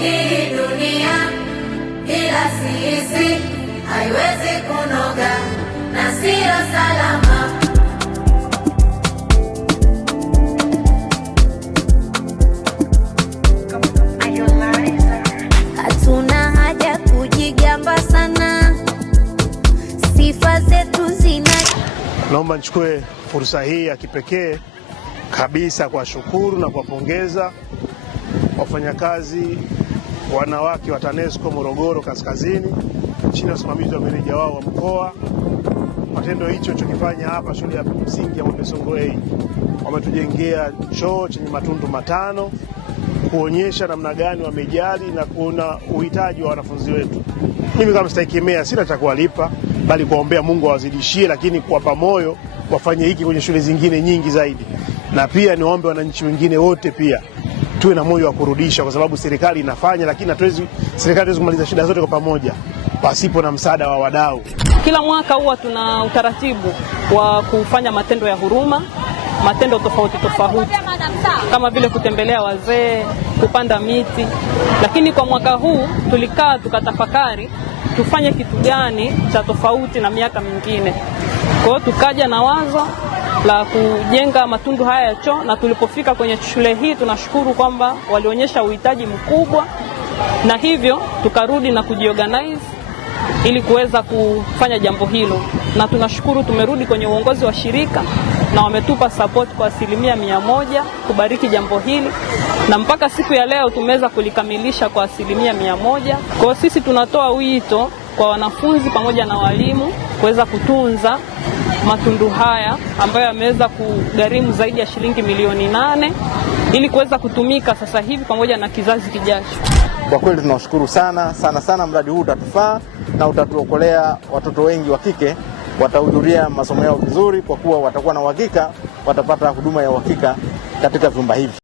Hii dunia bila sisi haiwezi kunoga na sio salama. Hatuna haja kujigamba sana, sifa zetu zina. Naomba nichukue fursa hii ya kipekee kabisa kwa shukuru na kuwapongeza wafanyakazi wanawake wa TANESCO Morogoro Kaskazini chini ya usimamizi wa meneja wao wa mkoa. Matendo hicho chokifanya hapa shule ya msingi ya Mwepesongo A, wametujengea choo chenye matundu 5 kuonyesha namna gani wamejali na kuona uhitaji wa wanafunzi wetu. Mimi kama sitaikemea, sina cha kuwalipa, bali kuombea Mungu awazidishie, lakini kuwapa moyo wafanye hiki kwenye shule zingine nyingi zaidi. Na pia niombe wananchi wengine wote pia tuwe na moyo wa kurudisha, kwa sababu serikali inafanya, lakini serikali haiwezi kumaliza shida zote kwa pamoja pasipo na msaada wa wadau. Kila mwaka huwa tuna utaratibu wa kufanya matendo ya huruma, matendo tofauti kama vile kutembelea wazee, kupanda miti. Lakini kwa mwaka huu tulikaa tukatafakari tufanye kitu gani cha tofauti na miaka mingine. Kwa hiyo tukaja na wazo la kujenga matundu haya ya choo, na tulipofika kwenye shule hii tunashukuru kwamba walionyesha uhitaji mkubwa, na hivyo tukarudi na kujiorganize ili kuweza kufanya jambo hilo. Na tunashukuru tumerudi kwenye uongozi wa shirika na wametupa support kwa 100% kubariki jambo hili, na mpaka siku ya leo tumeweza kulikamilisha kwa 100%. Kwa hiyo sisi tunatoa wito kwa wanafunzi pamoja na walimu kuweza kutunza matundu haya ambayo yameweza kugharimu zaidi ya shilingi milioni 8 ili kuweza kutumika sasa hivi pamoja na kizazi kijacho. Kwa kweli tunashukuru sana, mradi huu utatufaa na utatuokolea watoto wengi wa kike, watahudhuria masomo yao vizuri kwa kuwa watakuwa na uhakika, watapata huduma ya uhakika katika vyumba hivi.